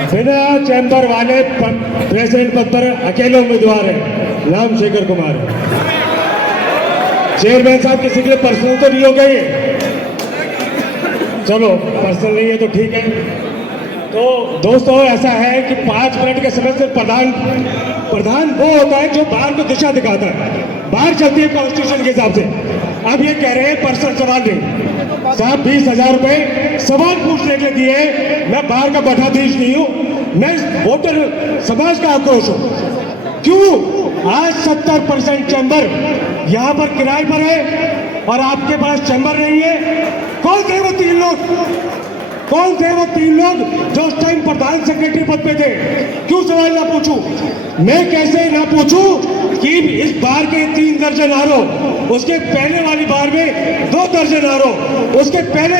बिना चैम्बर वाले प्रेसिडेंट पद पर अकेले उम्मीदवार है, नाम शेखर कुमार है। चेयरमैन साहब किसी के लिए पर्सनल तो नहीं हो गए, चलो पर्सनल नहीं है तो ठीक है। तो दोस्तों ऐसा है कि 5 मिनट के समय से प्रधान वो होता है जो बाहर को दिशा दिखाता है, बाहर चलती है कॉन्स्टिट्यूशन के हिसाब से। अब ये कह रहे हैं पर्सनल सवाल नहीं साहब, 20,000 रुपए सवाल पूछने के दिए। मैं बाहर का मठाधीश नहीं हूँ, मैं वोटर समाज का आक्रोश हूँ। क्यों आज 70% चैम्बर यहाँ पर किराए पर है और आपके पास चैम्बर नहीं है? कौन थे वो 3 लोग? कौन थे वो 3 लोग जो उस टाइम प्रधान सेक्रेटरी पद पे थे? क्यों सवाल ना पूछूं? मैं कैसे ना पूछूं कि इस बार के 3 दर्जन आरो, उसके पहले वाली बार में 2 दर्जन आरो, उसके पहले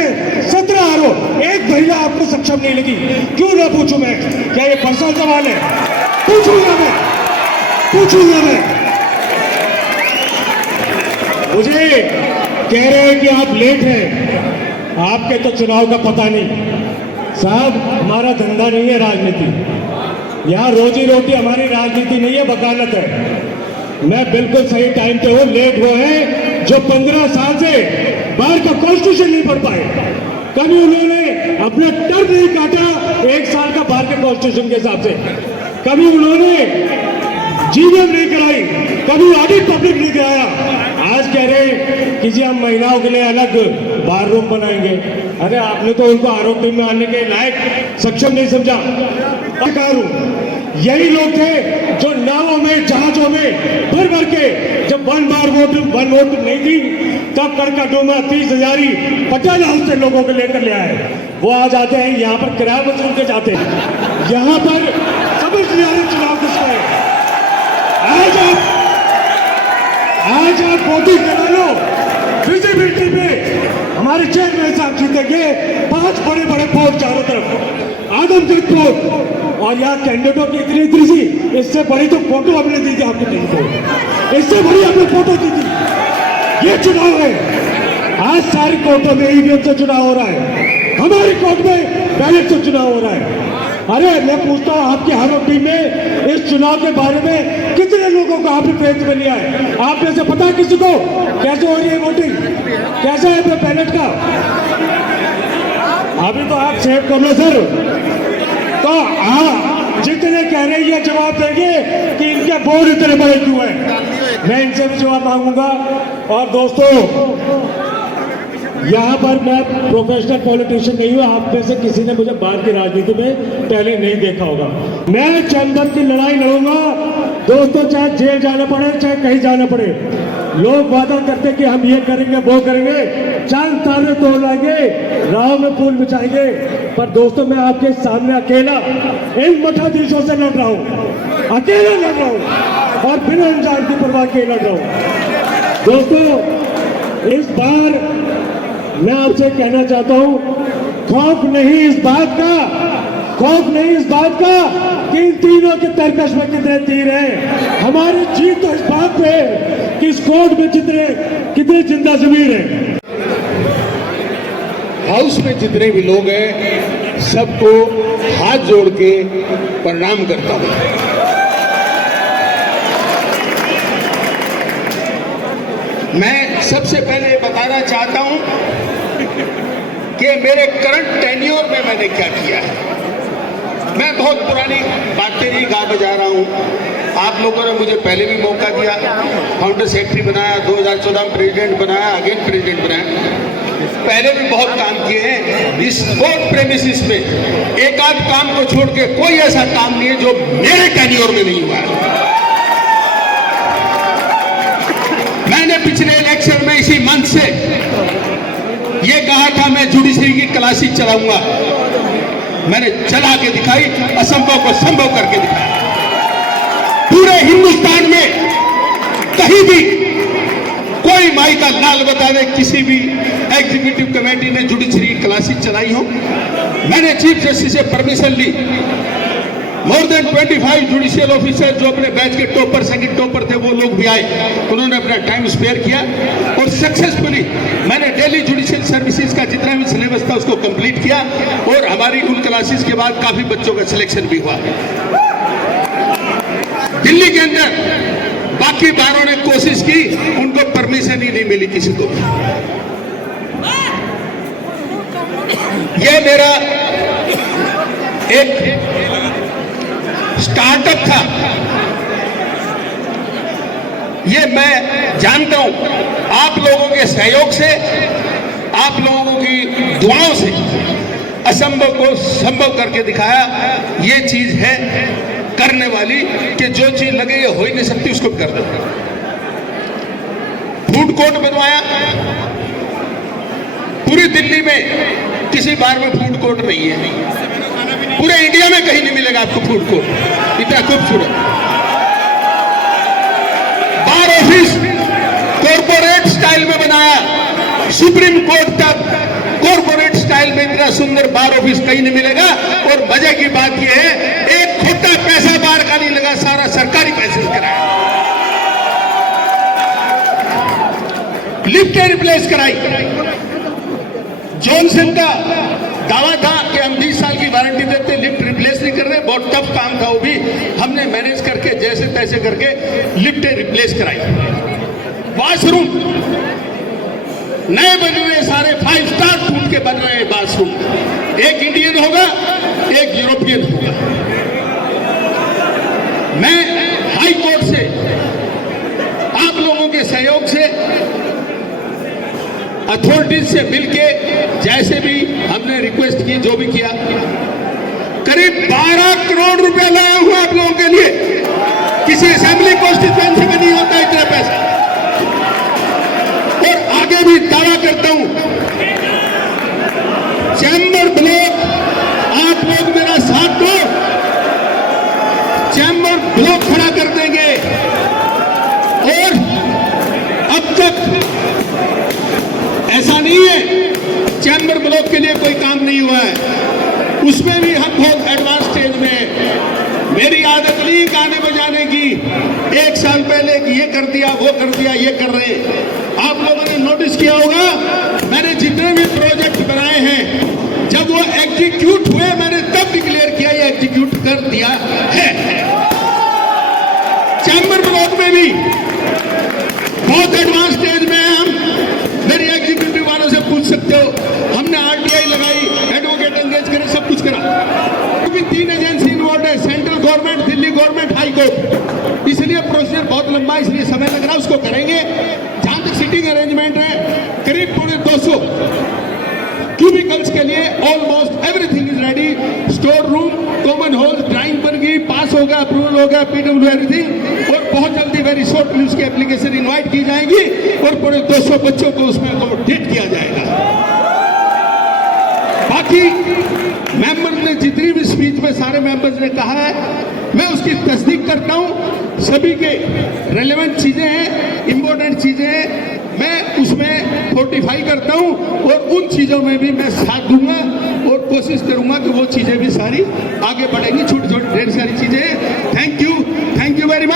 17 आरो, एक महिला आपको सक्षम नहीं लगी? क्यों ना पूछूं मैं? क्या ये पर्सनल सवाल है? पूछूंगा मैं। मुझे कह रहे हैं कि आप लेट हैं, आपके तो चुनाव का पता नहीं। साहब हमारा धंधा नहीं है राजनीति, यहाँ रोजी रोटी हमारी राजनीति नहीं है, वकालत है। मैं बिल्कुल सही टाइम पे हूँ। लेट वो है जो 15 साल से बाहर का कॉन्स्टिट्यूशन नहीं पढ़ पाए, कभी उन्होंने अपना टर्म नहीं काटा 1 साल का बाहर के कॉन्स्टिट्यूशन के हिसाब से, कभी उन्होंने जीवन नहीं कराई, कभी ऑडिट पब्लिक नहीं कराया। आज कह रहे हैं कि जी हम महिलाओं के लिए अलग बार रूम बनाएंगे। अरे आपने तो उनको आरोप में आने के लायक सक्षम नहीं समझा। यही लोग थे जो नावों में, जहाजों में भर भर के, जब 1 वोट नहीं थी तब कड़काटोमा 30,000 पटाला हाउस से लोगों को लेकर ले आए। वो आज आते हैं यहाँ पर किराया वसूल के जाते हैं। यहाँ पर समझ नहीं आ रही चुनाव किसका है। आज आप वोटिंग करा लो, विजिबिलिटी पे हमारे चेयरमैन साहब जीतेंगे 5 बड़े बड़े पोस्ट चारों तरफ, आदमगढ़ पोस्ट। और यहाँ कैंडिडेटों की इतनी सी, इससे बड़ी तो फोटो हमने दी थी आपके कैंडिडेट, इससे बड़ी हमने फोटो दी थी। ये चुनाव है, आज सारी कोर्टों में ईवीएम से चुनाव हो रहा है, हमारी कोर्ट में बैलेट से चुनाव हो रहा है। अरे मैं पूछता हूँ आपकी हर टीम में इस चुनाव के बारे में कितने लोगों को आपने फेस में लिया है? आप में से पता है किसी को कैसे हो रही है वोटिंग, कैसा है बैलेट का? अभी तो आप सेव कर लो सर। तो हाँ, जितने कह रहे हैं ये जवाब देंगे कि इनके बोर्ड इतने बड़े क्यों हैं, मैं इनसे भी जवाब मांगूंगा। और दोस्तों, यहाँ पर मैं प्रोफेशनल पॉलिटिशियन नहीं हूँ, आप में से किसी ने मुझे बाहर की राजनीति में पहले नहीं देखा होगा। मैं जनमत की लड़ाई लड़ूंगा दोस्तों, चाहे जेल जाना पड़े, चाहे कहीं जाना पड़े। लोग वादा करते कि हम ये करेंगे वो करेंगे, चांद तारे तोड़ लाएंगे, राह में फूल बिछाएंगे, पर दोस्तों मैं आपके सामने अकेला इन मठाधीशों से लड़ रहा हूँ, अकेला लड़ रहा हूँ और बिना इंसान की परवाह के लड़ रहा हूँ। दोस्तों, इस बार मैं आपसे कहना चाहता हूं, खौफ नहीं इस बात का कि इन तीनों के तरकश में कितने तीर हैं। हमारी जीत तो इस बात पे है कि इस कोर्ट में कितने जिंदा जमीर हैं। हाउस में जितने भी लोग हैं सबको हाथ जोड़ के प्रणाम करता हूं। मैं सबसे पहले बताना चाहता हूं कि मेरे करंट टेन्योर में मैंने क्या किया है। मैं बहुत पुरानी बातें नहीं गा बजा रहा हूं। आप लोगों ने मुझे पहले भी मौका दिया, फाउंडर सेक्रेटरी बनाया, 2014 में प्रेसिडेंट बनाया, अगेन प्रेसिडेंट बनाया, पहले भी बहुत काम किए हैं। इस कोर्ट प्रेमिसिस में एक आध काम को छोड़ के कोई ऐसा काम नहीं है जो मेरे टेन्योर में नहीं हुआ है। मैंने पिछले इलेक्शन में इसी मंच से ये कहा था मैं जुडिशरी की क्लासेस चलाऊंगा, मैंने चला के दिखाई, असंभव को संभव करके दिखाया। पूरे हिंदुस्तान में कहीं भी कोई माई का लाल बता दे किसी भी एग्जीक्यूटिव कमेटी ने जुडिशरी की क्लासेस चलाई हो। मैंने चीफ जस्टिस से परमिशन ली। मोर देन 25 जुडिशियल ऑफिसर जो अपने बैच के टॉपर, सेकंड टॉपर थे, वो लोग भी आए, उन्होंने अपना टाइम स्पेयर किया और सक्सेसफुली मैंने डेली जुडिशियल सर्विसेज का जितना भी सिलेबस था उसको कंप्लीट किया और हमारी उन क्लासेस के बाद काफी बच्चों का सिलेक्शन भी हुआ। दिल्ली के अंदर बाकी बारों ने कोशिश की, उनको परमिशन ही नहीं मिली किसी को। यह मेरा एक स्टार्टअप था, ये मैं जानता हूं आप लोगों के सहयोग से, आप लोगों की दुआओं से असंभव को संभव करके दिखाया। ये चीज है करने वाली कि जो चीज लगे ये हो ही नहीं सकती उसको कर दो। फूड कोर्ट बनवाया, पूरी दिल्ली में किसी बार में फूड कोर्ट नहीं है, पूरे इंडिया में कहीं नहीं मिलेगा आपको फूड कोर्ट, इतना खूबसूरत। बार ऑफिस कॉर्पोरेट स्टाइल में बनाया, सुप्रीम कोर्ट तक कॉर्पोरेट स्टाइल में इतना सुंदर बार ऑफिस कहीं नहीं मिलेगा। और मजे की बात यह है, एक खोटा पैसा बार का नहीं लगा, सारा सरकारी पैसे से कराया। लिफ्टें रिप्लेस कराई। जॉनसन का दावा था कि हम 20 साल की वारंटी देते, लिफ्ट रिप्लेस नहीं कर रहे, बहुत टफ काम था वो भी, हमने मैनेज करके जैसे तैसे करके लिफ्टें रिप्लेस कराई। वॉशरूम नए बन रहे, सारे 5 स्टार फूड के बन रहे बाथरूम, एक इंडियन होगा एक यूरोपियन होगा। मैं हाई कोर्ट से आप लोगों के सहयोग से अथॉरिटीज से मिलके जैसे भी हमने रिक्वेस्ट की, जो भी किया, करीब 12 करोड़ रुपया लाया हुआ आप लोगों के लिए। किसी असेंबली कॉन्स्टिट्यूएंसी में नहीं होता इतना पैसा। और आगे भी दावा करता हूं, चैम्बर ब्लॉक आप लोग मेरा साथ दो, चैम्बर ब्लॉक खड़ा कर देंगे। और अब तक ऐसा नहीं है उसमें भी हम बहुत एडवांस स्टेज में हैं। मेरी आदत नहीं गाने बजाने की, 1 साल पहले कि ये कर दिया, वो कर दिया, ये कर रहे हैं। आप लोगों ने नोटिस किया होगा, मैंने जितने भी प्रोजेक्ट बनाए हैं, जब वो एग्जीक्यूट हुए, मैंने तब डिक्लेयर किया ये एग्जीक्यूट कर दिया है। चैम्बर ब्लॉक में भी बहुत एडवांस स्टेज में हैं हम। मेरी एग्जीक्यूटिव वालों से पूछ सकते हो, हमने आरटीआई लगाई, एडवोकेट एंगेज करे, सब कुछ करा। क्योंकि 3 एजेंसी इन्वॉल्व है, central government, Delhi government, high court. इसलिए प्रोसीजर बहुत लंबा, इसलिए समय लग रहा है, उसको करेंगे। जहां तक सीटिंग अरेंजमेंट है, करीब 250 क्यूबिकल्स के लिए almost everything is ready. Store room, common hall, drawing बन गई, पास हो गया, अप्रूवल हो गया, पीडब्ल्यू एवरीथिंग। और बहुत जल्दी वेरी शॉर्टली उसकी एप्लीकेशन इनवाइट की जाएगी और पूरे 200 बच्चों को उसमें अकोमोडेट किया जाएगा। बाकी मेंबर ने जितनी भी स्पीच में सारे मेंबर्स ने कहा है, मैं उसकी तस्दीक करता हूं। सभी के रेलेवेंट चीजें हैं, इंपॉर्टेंट चीजें हैं, मैं उसमें फोर्टिफाई करता हूं और उन चीजों में भी मैं साथ दूंगा और कोशिश करूंगा कि वो चीजें भी सारी आगे बढ़ेंगी। छोटी छोटी ढेर सारी चीजें हैं। Thank you very much.